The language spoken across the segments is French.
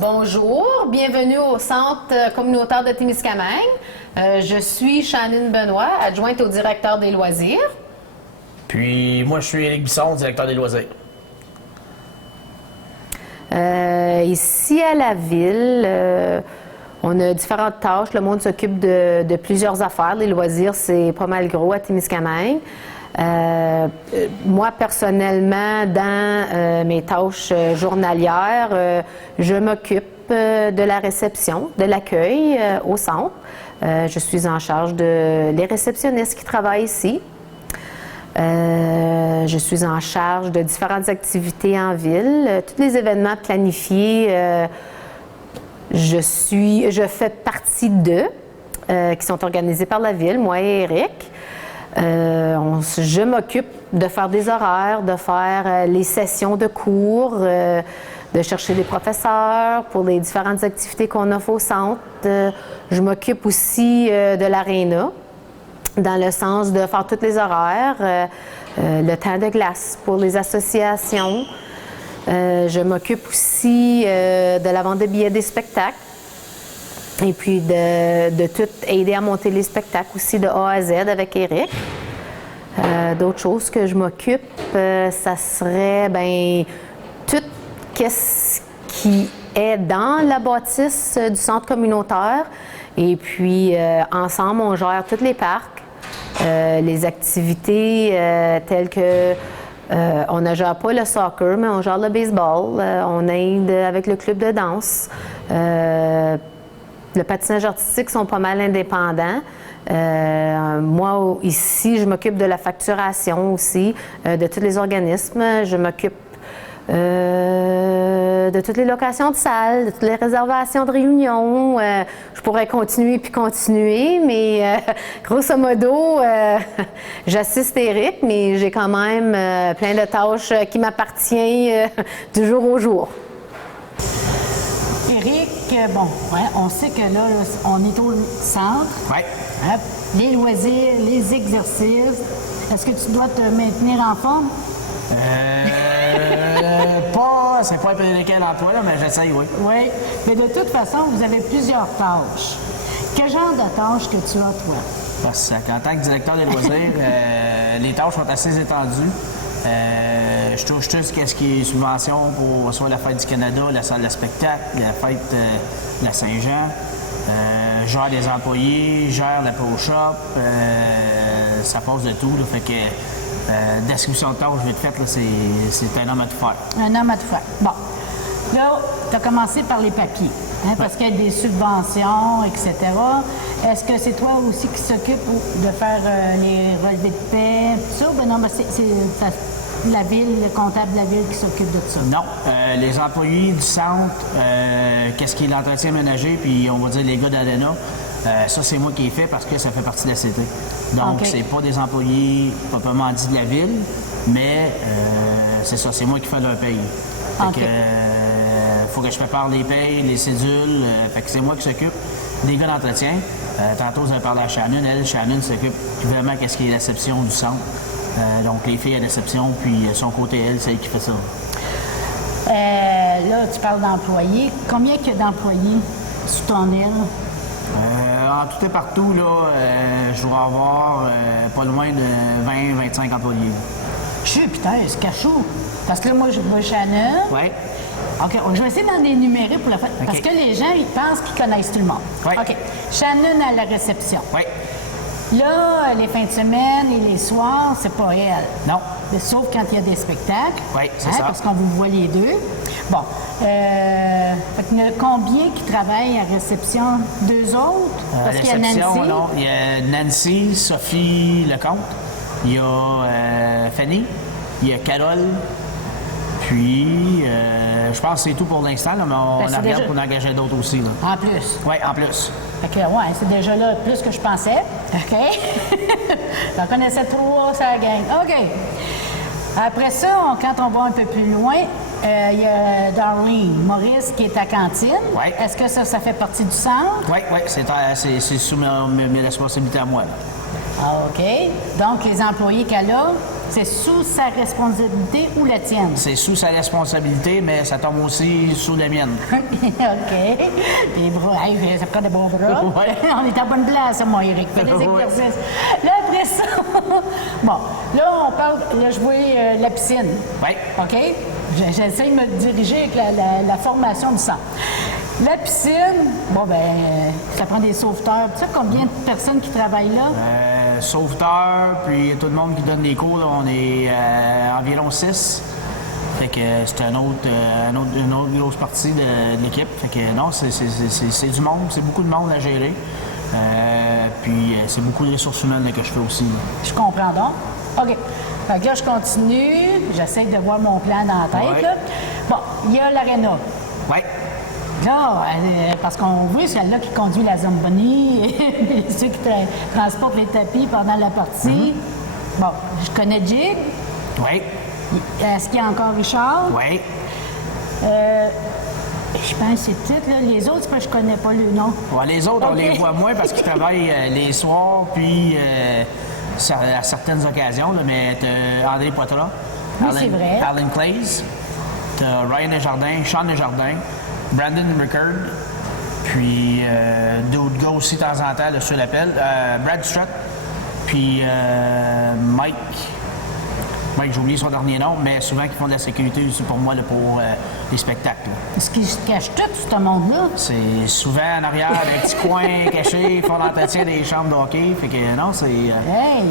Bonjour, bienvenue au Centre communautaire de Témiscamingue. Je suis Shannon Benoît, adjointe au directeur des loisirs. Puis moi, je suis Éric Bisson, directeur des loisirs. Ici à la ville, on a différentes tâches. Le monde s'occupe de plusieurs affaires. Les loisirs, c'est pas mal gros à Témiscamingue. Moi, personnellement, dans mes tâches journalières, je m'occupe de la réception, de l'accueil au centre. Je suis en charge les réceptionnistes qui travaillent ici. Je suis en charge de différentes activités en ville. Tous les événements planifiés, je fais partie d'eux, qui sont organisés par la ville, moi et Éric. Je m'occupe de faire des horaires, de faire les sessions de cours, de chercher des professeurs pour les différentes activités qu'on offre au centre. Je m'occupe aussi de l'aréna, dans le sens de faire tous les horaires, le temps de glace pour les associations. Je m'occupe aussi de la vente de billets des spectacles. Et puis de tout aider à monter les spectacles aussi de A à Z avec Éric. D'autres choses que je m'occupe, ça serait tout ce qui est dans la bâtisse du centre communautaire. Et puis ensemble, on gère tous les parcs, les activités telles que on ne gère pas le soccer, mais on gère le baseball. On aide avec le club de danse. Le patinage artistique sont pas mal indépendants. Moi, ici, je m'occupe de la facturation aussi, de tous les organismes. Je m'occupe de toutes les locations de salles, de toutes les réservations de réunions. Je pourrais continuer puis continuer, mais grosso modo, j'assiste Éric, mais j'ai quand même plein de tâches qui m'appartiennent du jour au jour. Éric, on sait que là, on est au centre. Oui. Hein, les loisirs, les exercices. Est-ce que tu dois te maintenir en forme? C'est pas un prédiqué d'emploi, là, mais j'essaye, oui. Oui. Mais de toute façon, vous avez plusieurs tâches. Quel genre de tâches que tu as, toi? Parce qu'en tant que directeur des loisirs, les tâches sont assez étendues. Je touche tout ce qui est subvention pour soit la fête du Canada, la salle de spectacle, la fête de la Saint-Jean. Gère des employés, gère la pro shop, ça passe de tout. Là, fait que description de tâches vite faite, là, c'est un homme à tout faire. Un homme à tout faire. Bon. Là, tu as commencé par les papiers, parce qu'il y a des subventions, etc. Est-ce que c'est toi aussi qui s'occupe de faire les relevés de paie, tout ça? Ben non, c'est la ville, le comptable de la ville qui s'occupe de ça. Non. Les employés du centre, qu'est-ce qui est l'entretien ménager, puis on va dire les gars d'Arena, ça, c'est moi qui ai fait parce que ça fait partie de la CT. Donc, c'est pas des employés proprement dit de la ville, mais c'est ça, c'est moi qui fais leur paye. Fait que, faut que je prépare les payes, les cédules. Fait que c'est moi qui s'occupe des gars d'entretien. Tantôt, vous avez parlé à Shannon. Shannon s'occupe vraiment qu'est-ce qui est réception du centre. Donc, les filles à réception, puis son côté, c'est elle qui fait ça. Là, tu parles d'employés. Combien il y a d'employés sous ton aile? En tout et partout, là, je dois avoir pas loin de 20-25 employés. Putain, c'est cachot. Parce que là, moi, je vois Shannon. Oui. OK, je vais essayer d'en énumérer pour la fête. Okay. Parce que les gens, ils pensent qu'ils connaissent tout le monde. Oui. OK. Shannon à la réception. Oui. Là, les fins de semaine et les soirs, c'est pas elle. Non. Sauf quand il y a des spectacles. Oui, c'est ça. Parce qu'on vous voit les deux. Bon. Fait que combien qui travaillent à réception? Deux autres? Parce qu'il y a Nancy. Non. Il y a Nancy, Sophie Lecomte. Il y a Fanny. Il y a Carole. Puis, je pense que c'est tout pour l'instant, mais on regarde déjà pour en engager d'autres aussi. Là. En plus? Oui, en plus. Fait que, ouais, c'est déjà là plus que je pensais. OK? J'en connaissais trois, ça gang. OK. Après ça, quand on va un peu plus loin, il y a Darlene Maurice qui est à cantine. Oui. Est-ce que ça fait partie du centre? Oui, c'est sous mes responsabilités à moi. Là. OK. Donc, les employés qu'elle a, c'est sous sa responsabilité ou la tienne? C'est sous sa responsabilité, mais ça tombe aussi sous la mienne. OK. Les bras, hey, ça prend des bons bras. Ouais. On est en bonne place, moi, Éric. Fais des Ouais. exercices. Là, après ça, bon, là, on parle, là, je vois la piscine. Oui. OK? J'essaie de me diriger avec la formation du sang. La piscine, bon, ben, ça prend des sauveteurs. Tu sais combien de personnes qui travaillent là? Sauveteur, puis tout le monde qui donne des cours, là, on est environ 6. Fait que c'est une autre grosse partie de l'équipe. Fait que non, c'est du monde, c'est beaucoup de monde à gérer. Puis c'est beaucoup de ressources humaines là, que je fais aussi. Là. Je comprends donc. OK. Fait que là, je continue. J'essaie de voir mon plan dans la tête. Ouais. Là. Bon, il y a l'aréna. Oui. Là, parce qu'on voit celle-là qui conduit la Zamboni, et ceux qui transportent les tapis pendant la partie. Bon, je connais Jig. Oui. Est-ce qu'il y a encore Richard? Oui. Je pense que c'est tout. Là. Les autres, c'est parce que je connais pas le nom. Ouais, les autres, on OK. les voit moins parce qu'ils travaillent les soirs, puis à certaines occasions. Là, mais t'as André Poitras, Oui, c'est vrai. Alan Clays, t'as Ryan Desjardins, Sean Desjardins, Brandon Rickard, puis d'autres gars aussi de temps en temps là, sur l'appel, Brad Strutt, puis Mike, j'ai oublié son dernier nom, mais souvent qui font de la sécurité aussi pour moi là, pour les spectacles. Là. Est-ce qu'ils se cachent tout, ce monde-là? C'est souvent en arrière, des petits coins cachés, ils font l'entretien des chambres de hockey. Fait que non, c'est. Hey!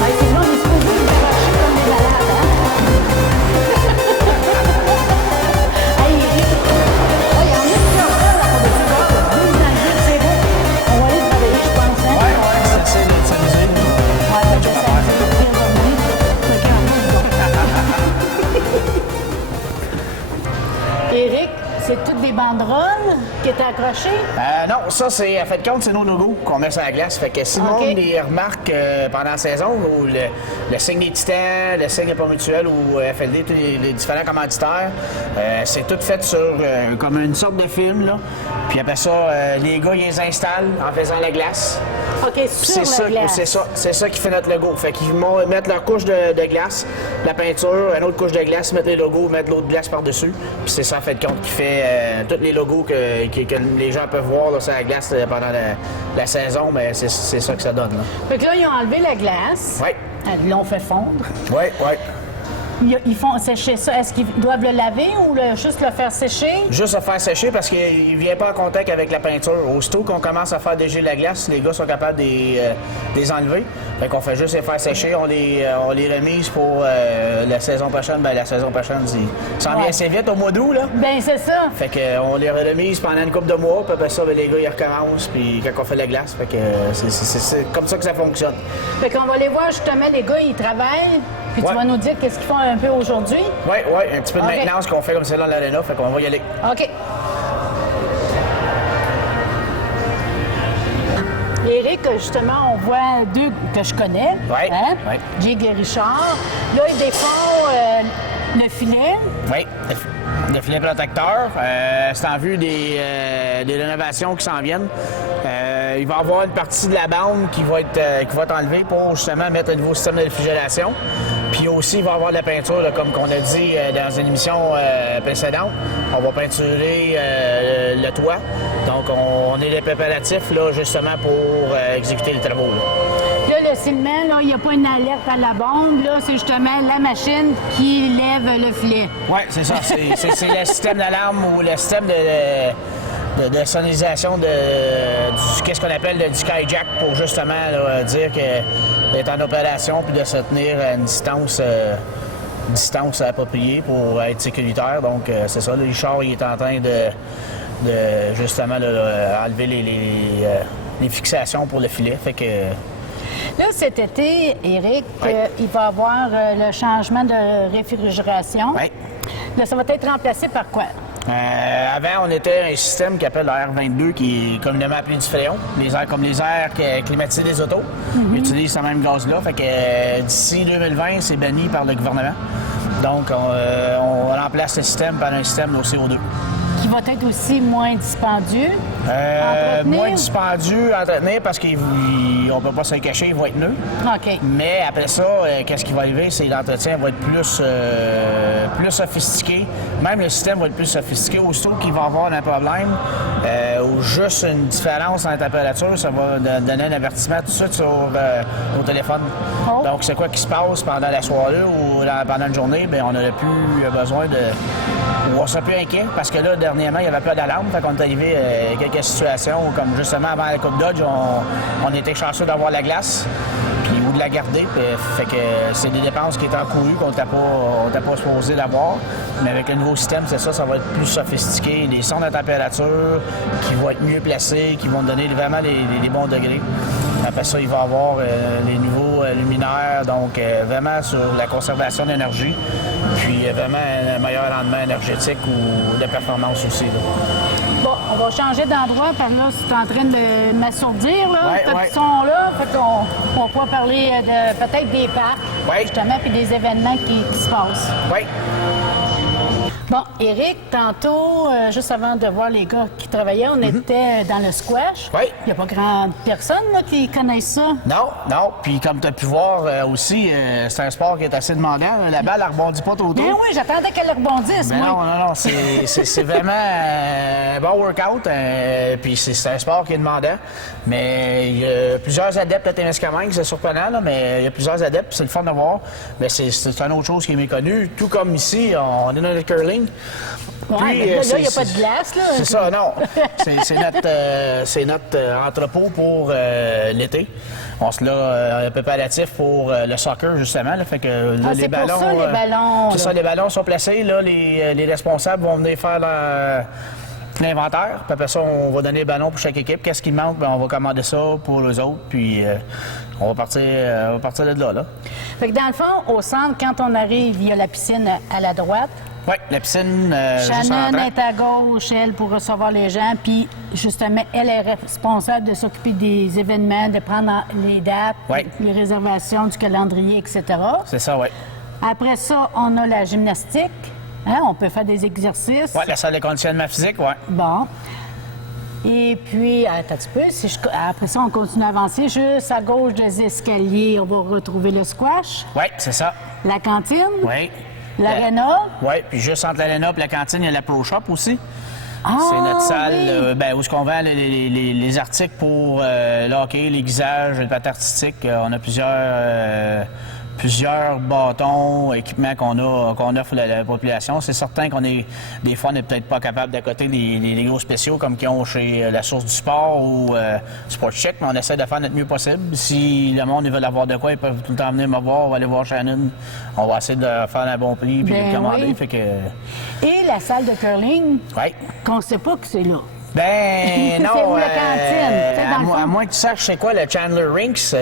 Ouais, c'est bon, on est supposé nous arracher comme des malades, hein? Hey, Éric! Oh, il y en a qui ont peur, là, pour des gars. Nous, dans le jeu, c'est beau. On va aller travailler, je pense, hein? Ouais, c'est de s'amuser. Ouais, je sais, c'est le pire de moi. Éric, c'est toutes des banderoles qui étaient accrochées? Non, ça, c'est, à fait de compte, c'est nos logos qu'on met sur la glace. Fait que si le OK. monde les remarque pendant la saison, ou le signe des Titans, le signe de Pas Mutuel ou FLD, tous les différents commanditaires, c'est tout fait sur comme une sorte de film, là. Puis après ça, les gars, ils les installent en faisant la glace. OK, Puis sur la glace. c'est ça qui fait notre logo. Fait qu'ils mettent leur couche de glace, la peinture, une autre couche de glace, mettent les logos, mettent l'autre glace par-dessus. Puis c'est ça, en fait de compte, qui fait tous les logos que les gens peuvent voir là, sur la glace pendant la saison. Mais c'est ça que ça donne. Là. Fait que là, ils ont enlevé la glace. Oui, Ils l'ont fait fondre. oui, oui. Ils font sécher ça. Est-ce qu'ils doivent le laver ou juste le faire sécher? Juste à faire sécher parce qu'il ne vient pas en contact avec la peinture. Aussitôt qu'on commence à faire dégeler la glace, les gars sont capables de les enlever. Fait qu'on fait juste les faire sécher. On les remise pour la saison prochaine. Ben, la saison prochaine, ça en vient assez vite au mois d'août, là. Ben c'est ça. Fait qu'on les remise pendant une couple de mois, puis après ça, ben, les gars, ils recommencent, puis quand on fait la glace, fait que c'est comme ça que ça fonctionne. Fait qu'on va les voir justement, les gars, ils travaillent. Puis tu Ouais. vas nous dire qu'est-ce qu'ils font un peu aujourd'hui. Oui, un petit peu de OK. maintenance qu'on fait comme c'est là dans l'aréna, fait qu'on va y aller. OK. Éric, justement, on voit deux que je connais. Ouais, Hein? ouais. Jig et Richard. Là, ils défont le filet. Oui, le filet protecteur. C'est en vue des rénovations qui s'en viennent. Il va y avoir une partie de la bande qui va être enlevée pour justement mettre un nouveau système de réfrigération. Puis aussi, il va y avoir de la peinture, là, comme on a dit dans une émission précédente. On va peinturer le toit. Donc, on est les préparatifs là, justement pour exécuter les travaux. Là. Là, le ciment, là, il n'y a pas une alerte à la bombe. Là, c'est justement la machine qui lève le filet. Oui, c'est ça. C'est le système d'alarme ou le système de sonorisation qu'est-ce qu'on appelle le skyjack pour justement là, dire d'être en opération puis de se tenir à une distance appropriée pour être sécuritaire. Donc, c'est ça. Richard, il est en train de justement là, enlever les fixations pour le filet. Fait que... Là, cet été, Éric, Oui. il va y avoir le changement de réfrigération. Oui. Là, ça va être remplacé par quoi? Avant, on était un système qui appelle le R22, qui est communément appelé du fréon. Comme les airs climatisés des autos. Ils utilisent ce même gaz-là. Fait que d'ici 2020, c'est banni par le gouvernement. Donc, on remplace le système par un système au CO2. qui va être aussi moins dispendieux à entretenir? Moins dispendieux à entretenir parce qu'on ne peut pas se le cacher, il va être neuf. OK. Mais après ça, qu'est-ce qui va arriver, c'est que l'entretien va être plus sophistiqué. Même le système va être plus sophistiqué. Aussitôt qu'il va avoir un problème ou juste une différence dans la température, ça va donner un avertissement tout de suite sur au téléphone. Oh. Donc, c'est quoi qui se passe pendant la soirée ou pendant une journée, bien, on n'aurait plus besoin de... Ou on serait plus inquiet parce que là, dernièrement, il n'y avait pas d'alarme. Fait qu'on est arrivé à quelques situations comme justement avant la Coupe Dodge, on était chanceux d'avoir la glace ou de la garder. Fait que c'est des dépenses qui étaient encourues qu'on n'était pas supposé d'avoir. Mais avec le nouveau système, c'est ça va être plus sophistiqué. Les sons de température qui vont être mieux placés, qui vont donner vraiment les bons degrés. Après ça, il va y avoir les nouveaux luminaires, donc vraiment sur la conservation d'énergie, puis vraiment un meilleur rendement énergétique ou de performance aussi. Là. Bon, on va changer d'endroit parce que là, c'est en train de m'assourdir, là, Ouais, ce ouais. petit son-là. Fait qu'on va parler de peut-être des parcs, Ouais. justement, puis des événements qui se passent. Oui. Bon, Éric, tantôt, juste avant de voir les gars qui travaillaient, on était dans le squash. Oui. Il n'y a pas grand personne là, qui connaissent ça. Non. Puis comme tu as pu voir aussi, c'est un sport qui est assez demandant. La balle, elle rebondit pas trop tôt. Ben oui, j'attendais qu'elle rebondisse, Ben moi. non, c'est vraiment un bon workout, puis c'est un sport qui est demandant. Mais il y a plusieurs adeptes à Témiscamingue, c'est surprenant, là, mais il y a plusieurs adeptes, puis c'est le fun de voir. Mais c'est une autre chose qui est méconnue. Tout comme ici, on est dans le curling. Ouais, Puis, mais là, il n'y a pas de glace, là. C'est ça, non. C'est notre entrepôt pour l'été. On se l'a un préparatif pour le soccer, justement. Là, fait que, là, Ah, c'est pour ça, les ballons, c'est là. ça, les ballons sont placés. Là, les responsables vont venir faire l'inventaire. Puis après ça, on va donner les ballons pour chaque équipe. Qu'est-ce qui manque? Bien, on va commander ça pour les autres. Puis on va partir de là. Fait que dans le fond, au centre, quand on arrive, il y a la piscine à la droite. Oui, la piscine, juste en Shannon entrant. est à gauche, elle, pour recevoir les gens. Puis, justement, elle est responsable de s'occuper des événements, de prendre les dates, Ouais. les réservations, du calendrier, etc. C'est ça, oui. Après ça, on a la gymnastique. Hein, on peut faire des exercices. Oui, la salle de conditionnement physique, oui. Bon. Et puis, attends un petit peu, après ça, on continue à avancer. Juste à gauche des escaliers, on va retrouver le squash, Oui, c'est ça. la cantine, Oui. l'aréna. Oui, puis juste entre l'aréna et la cantine, il y a la Pro Shop aussi. Ah, C'est notre salle oui. où est-ce qu'on vend les articles pour le hockey, l'aiguisage, le patin artistique. On a plusieurs bâtons, équipements qu'on offre à la population. C'est certain des fois, on n'est peut-être pas capable d'accoter des gros spéciaux comme qu'ils ont chez la Source du Sport ou Sport Check, mais on essaie de faire notre mieux possible. Si le monde veut avoir de quoi, ils peuvent tout le temps venir me voir, on va aller voir Shannon. On va essayer de faire un bon prix puis de Ben le commander. oui. Fait que, Et la salle de curling, ouais. qu'on ne sait pas que c'est là. Ben non. C'est où la cantine? Tu sais, dans le fond. À moins que tu saches c'est quoi le Chandler Rinks,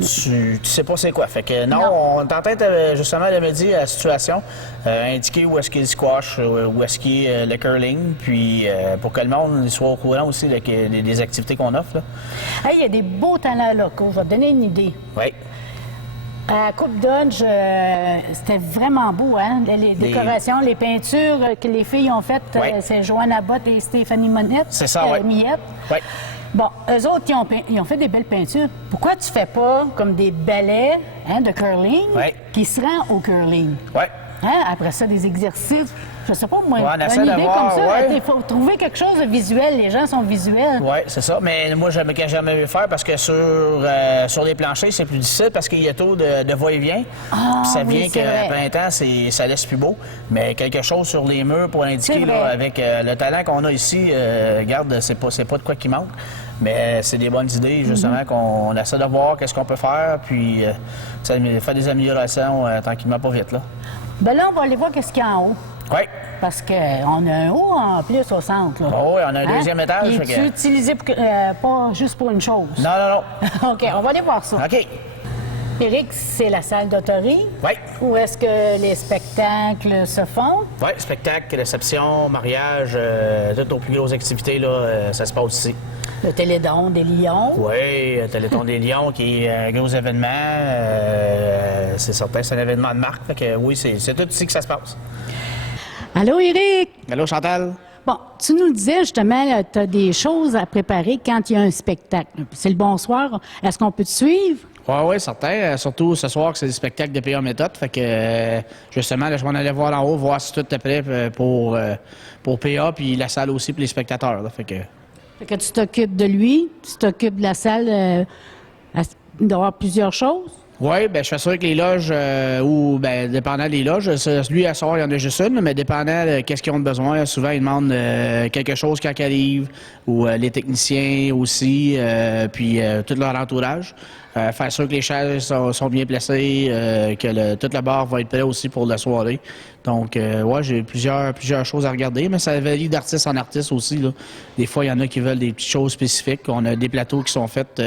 tu sais pas c'est quoi. Fait que non, Non. on est en train justement de me dire la situation, indiquer où est-ce qu'il y a le squash, où est-ce qu'il y a le curling, puis pour que le monde soit au courant aussi des activités qu'on offre. Là. Hey, il y a des beaux talents locaux. Je vais te donner une idée. Oui. À la Coupe Dodge, c'était vraiment beau, hein? Les décorations, les peintures que les filles ont faites, Ouais. c'est Joanne Abbott et Stéphanie Monette. C'est ça, ouais. Millette. Oui. Bon, eux autres, ils ont fait des belles peintures. Pourquoi tu fais pas comme des ballets de curling Ouais. qui se rendent au curling? Oui. Hein? Après ça, des exercices. Je sais pas, moi, Ouais, on essaie une de idée voir, comme ça. ouais. Il faut trouver quelque chose de visuel. Les gens sont visuels. Oui, c'est ça. Mais moi, j'aime jamais le faire parce que sur les planchers, c'est plus difficile parce qu'il y a trop de va-et-vient. Ah, Puis ça oui, vient c'est qu'à vrai. plein temps, ça laisse plus beau. Mais quelque chose sur les murs pour indiquer, C'est là, vrai. avec le talent qu'on a ici, regarde, c'est pas de quoi qui manque. Mais c'est des bonnes idées, justement, Mhm. qu'on essaie de voir qu'est-ce qu'on peut faire, puis faire des améliorations tranquillement, pas vite, là. Ben là, on va aller voir qu'est-ce qu'il y a en haut. Oui. Parce qu'on a un haut en plus au centre. Là. Oh, oui, on a un deuxième étage. Il fait est que- utilisé pas juste pour une chose. Non. OK, on va aller voir ça. OK. Éric, c'est la salle d'autorie. Oui. Où est-ce que les spectacles se font? Oui, spectacle, réception, mariage, toutes nos plus grosses activités, là, ça se passe ici. Le Télédon des Lions. Oui, Téléthon des Lions, qui est un gros événement. C'est certain, c'est un événement de marque. Fait que oui, c'est tout ici que ça se passe. Ah, Allô, Éric? Allô, Chantal? Bon, tu nous disais justement, tu as des choses à préparer quand il y a un spectacle. C'est le bonsoir. Est-ce qu'on peut te suivre? Oui, certain. Surtout ce soir, que c'est le spectacle de PA Méthode. Fait que, justement, là, je m'en allais voir en haut, voir si tout était prêt pour PA, puis la salle aussi, pour les spectateurs. Là. Fait que tu t'occupes de lui, tu t'occupes de la salle, d'avoir plusieurs choses? oui, bien, je fais sûr que les loges, ou, bien, dépendant des loges, lui, à soir, il y en a juste une, mais dépendant de qu'est-ce qu'ils ont besoin, souvent, ils demandent quelque chose quand ils arrivent, ou les techniciens aussi, puis tout leur entourage. Faire sûr que les chaises sont bien placées, que tout le bar va être prêt aussi pour la soirée. Donc, ouais, j'ai plusieurs choses à regarder, mais ça varie d'artiste en artiste aussi, là. Des fois, il y en a qui veulent des petites choses spécifiques. On a des plateaux qui sont faits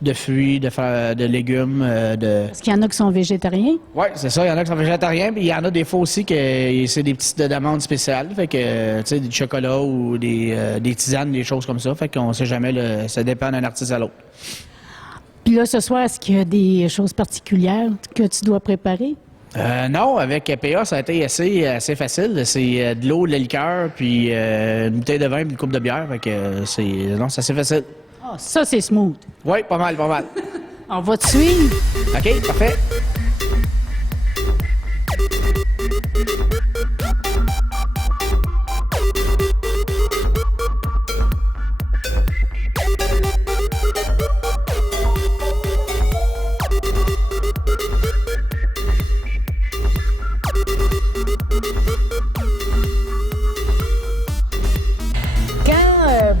de fruits, de légumes, Est-ce qu'il y en a qui sont végétariens? Oui, c'est ça. Il y en a qui sont végétariens, puis il y en a des fois aussi que c'est des petites demandes spéciales. Fait que, tu sais, du chocolat ou des tisanes, des choses comme ça. Fait qu'on sait jamais, ça dépend d'un artiste à l'autre. Puis là, ce soir, est-ce qu'il y a des choses particulières que tu dois préparer? Non, avec PA, ça a été assez facile. C'est de l'eau, de la liqueur, puis une bouteille de vin, puis une coupe de bière. Fait que c'est assez facile. Ah, ça, c'est smooth. Oui, pas mal. On va te suivre. OK, parfait.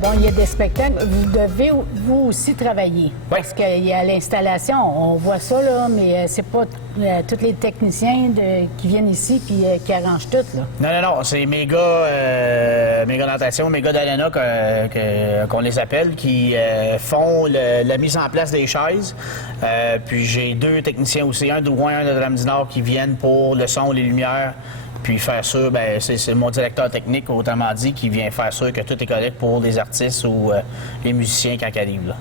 Bon, il y a des spectacles, vous devez, vous aussi, travailler. Oui. Parce qu'il y a l'installation, on voit ça, là, mais c'est pas tous les techniciens qui viennent ici puis qui arrangent tout, là. Non, c'est mes gars natation, mes gars d'Arena qu'on les appelle, qui font la mise en place des chaises. Puis j'ai 2 techniciens aussi, un de Rouen, un de Drame du Nord, qui viennent pour le son, les lumières. Puis faire sûr, bien, c'est mon directeur technique, autrement dit, qui vient faire sûr que tout est correct pour les artistes ou les musiciens quand ils arrivent, là.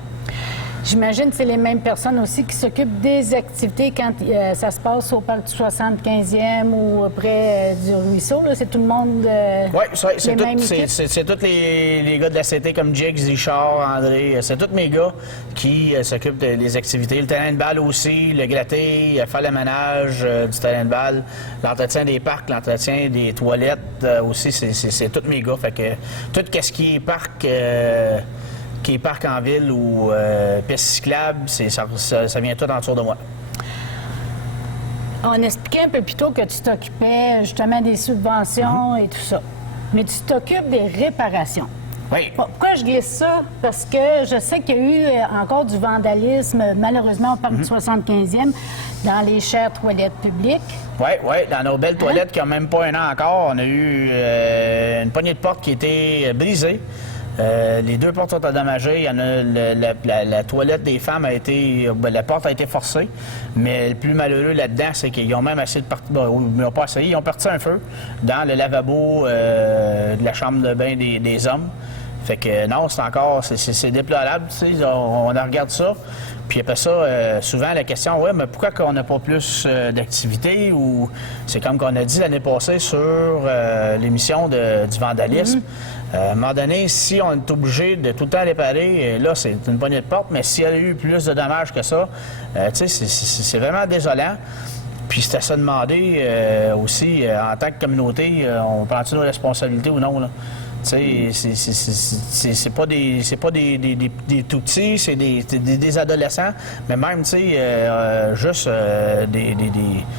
J'imagine que c'est les mêmes personnes aussi qui s'occupent des activités quand ça se passe au parc du 75e ou près du ruisseau. Là. C'est tout le monde. Oui, c'est tous les gars de la CT comme Jake, Zichard, André. C'est tous mes gars qui s'occupent des activités. Le terrain de balle aussi, le gratter, faire le ménage du terrain de balle, l'entretien des parcs, l'entretien des toilettes aussi, c'est tous mes gars. Fait que tout ce qui est parc. Qui est parc en ville ou piste cyclable, ça vient tout autour de moi. On expliquait un peu plus tôt que tu t'occupais justement des subventions et tout ça. Mais tu t'occupes des réparations. Oui. Pourquoi je glisse ça? Parce que je sais qu'il y a eu encore du vandalisme, malheureusement, au parc du 75e, dans les chères toilettes publiques. Oui, dans nos belles toilettes qui n'ont même pas un an encore, on a eu une poignée de porte qui a été brisée. Les 2 portes sont endommagées. Il y en a la toilette des femmes a été... la porte a été forcée. Mais le plus malheureux là-dedans, c'est qu'ils ont même essayé de partir... ils n'ont pas essayé. Ils ont parti un feu dans le lavabo de la chambre de bain des hommes. Fait que non, c'est déplorable. Tu sais, on regarde ça. Puis après ça, souvent la question, oui, mais pourquoi qu'on n'a pas plus d'activités? Ou c'est comme qu'on a dit l'année passée sur l'émission du vandalisme. À un moment donné, si on est obligé de tout le temps réparer, là, c'est une poignée de porte, mais s'il y a eu plus de dommages que ça, tu sais, c'est vraiment désolant. Puis c'est à se demander aussi, en tant que communauté, on prend-tu nos responsabilités ou non, là? Tu sais, c'est pas des tout-petits, c'est des adolescents, mais même, tu sais, juste des...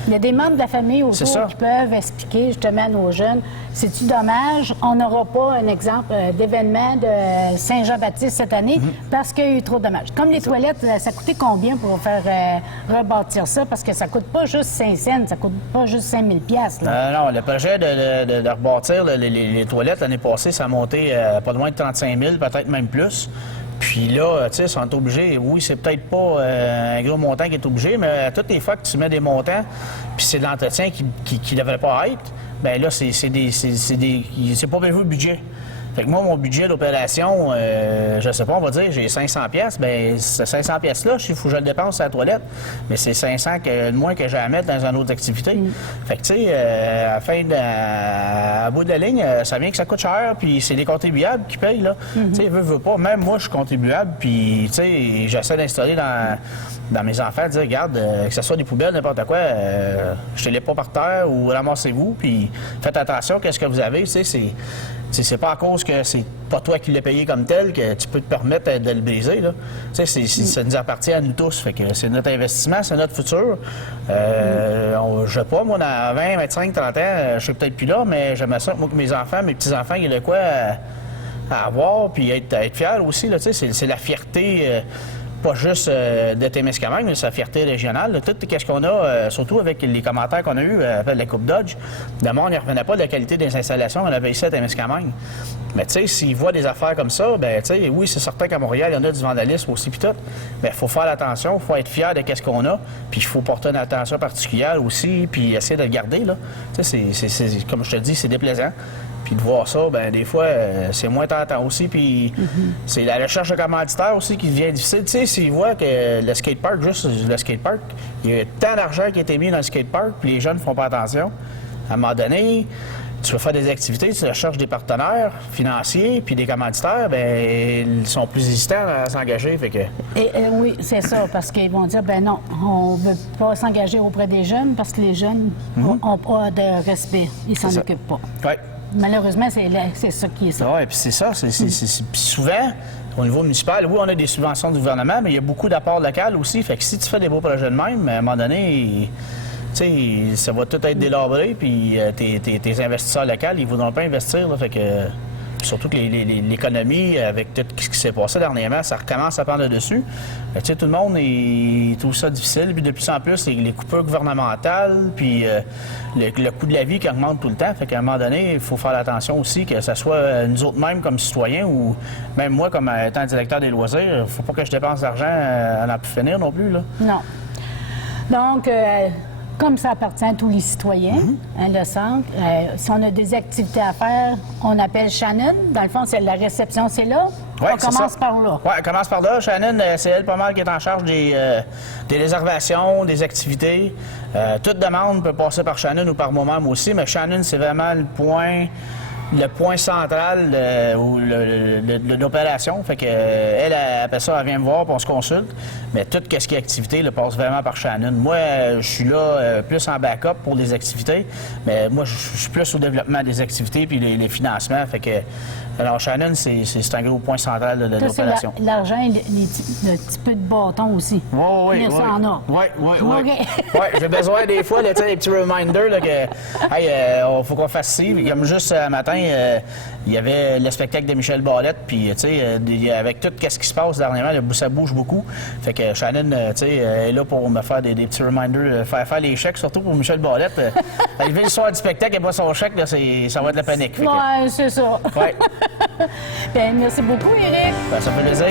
Il y a des membres de la famille autour qui peuvent expliquer justement à nos jeunes, c'est-tu dommage, on n'aura pas un exemple d'événement de Saint-Jean-Baptiste cette année parce qu'il y a eu trop de dommages. Comme les toilettes, ça coûtait combien pour faire rebâtir ça? Parce que ça coûte pas juste 5 cents, ça coûte pas juste 5 000 $. Non, le projet de rebâtir les toilettes l'année passée, ça a monté pas loin de 35 000, peut-être même plus. Puis là, tu sais, ils sont obligés. Oui, c'est peut-être pas un gros montant qui est obligé, mais toutes les fois que tu mets des montants, puis c'est de l'entretien qui ne devrait pas être, bien là, c'est pas prévu le budget. Fait que moi, mon budget d'opération, je sais pas, on va dire, j'ai 500 pièces. Ben ce 500 pièces-là, il faut que je le dépense à la toilette. Mais c'est 500 de moins que j'ai à mettre dans une autre activité. Fait que, tu sais, à bout de la ligne, ça vient que ça coûte cher, puis c'est les contribuables qui payent, là. Tu sais, veut pas. Même moi, je suis contribuable, puis, tu sais, j'essaie d'installer dans mes enfants, de dire, regarde, que ce soit des poubelles, n'importe quoi, jetez-les pas par terre ou ramassez-vous, puis faites attention, qu'est-ce que vous avez, tu sais, c'est pas à cause que c'est pas toi qui l'as payé comme tel que tu peux te permettre de le briser, là. Tu sais, ça nous appartient à nous tous, fait que c'est notre investissement, c'est notre futur. Je sais pas, moi, dans 20, 25, 30 ans, je suis peut-être plus là, mais j'aimerais ça que moi, que mes enfants, mes petits-enfants, ils aient de quoi à avoir, puis être fiers aussi, là, tu sais, c'est la fierté... pas juste de Témiscamingue, mais sa fierté régionale. Tout ce qu'on a, surtout avec les commentaires qu'on a eus après la Coupe Dodge, le monde ne revenait pas de la qualité des installations qu'on avait ici à Témiscamingue. Mais tu sais, s'ils voient des affaires comme ça, ben tu sais, oui, c'est certain qu'à Montréal, il y en a du vandalisme aussi, puis tout. Mais il faut faire attention, il faut être fier de ce qu'on a, puis il faut porter une attention particulière aussi, puis essayer de le garder, là. Tu sais, c'est comme je te dis, c'est déplaisant. Puis de voir ça, ben des fois, c'est moins tentant aussi. Puis c'est la recherche de commanditaires aussi qui devient difficile. Tu sais, s'ils voient que le skatepark, juste le skatepark, il y a tant d'argent qui a été mis dans le skatepark, puis les jeunes ne font pas attention. À un moment donné, tu veux faire des activités, tu recherches des partenaires financiers, puis des commanditaires, ben ils sont plus hésitants à s'engager. Fait que... Oui, c'est ça, parce qu'ils vont dire, ben non, on ne veut pas s'engager auprès des jeunes parce que les jeunes n'ont pas de respect. Ils s'en occupent pas. Ouais. Malheureusement, c'est ça qui est ça. Oui, puis c'est ça. Puis souvent, au niveau municipal, oui, on a des subventions du gouvernement, mais il y a beaucoup d'apports locaux aussi. Fait que si tu fais des beaux projets de même, à un moment donné, tu sais, ça va tout être délabré, puis tes investisseurs locaux, ils ne voudront pas investir. Là, fait que, surtout que l'économie, avec tout ce qui s'est passé dernièrement, ça recommence à prendre le dessus. Tu sais, tout le monde il trouve ça difficile. Puis de plus en plus, les coupures gouvernementales, puis le coût de la vie qui augmente tout le temps. Fait qu'à un moment donné, il faut faire attention aussi que ce soit nous autres mêmes comme citoyens ou même moi comme étant directeur des loisirs, il ne faut pas que je dépense d'argent à n'en plus finir non plus. Là. Non. Donc, comme ça appartient à tous les citoyens, hein, le centre, si on a des activités à faire, on appelle Shannon. Dans le fond, c'est la réception, c'est là. Ouais, on commence par là. Oui, on commence par là. Shannon, c'est elle pas mal qui est en charge des réservations, des activités. Toute demande peut passer par Shannon ou par moi-même aussi, mais Shannon, c'est vraiment le point central de l'opération. Fait que elle, après ça, elle vient me voir, puis on se consulte. Mais tout ce qui est activité, passe vraiment par Shannon. Moi, je suis là plus en backup pour les activités, mais moi, je suis plus au développement des activités puis les financements. Fait que, alors, Shannon, c'est un gros point central de l'opération. L'argent, le petit peu de bâton aussi. Oui. Ça en a. Oui. J'ai besoin des fois, des petits reminders là, que, hey, faut qu'on fasse ci. Comme juste un matin, il y avait le spectacle de Michel Barrette, puis, tu sais, avec tout ce qui se passe dernièrement, ça bouge beaucoup. Fait que Shannon, tu sais, est là pour me faire des petits reminders, faire les chèques, surtout pour Michel Barrette. Arrivé le soir du spectacle, et pas son chèque, là, ça va être la panique. Oui, c'est ça. Ouais. Bien, merci beaucoup, Éric. Ben, ça fait plaisir.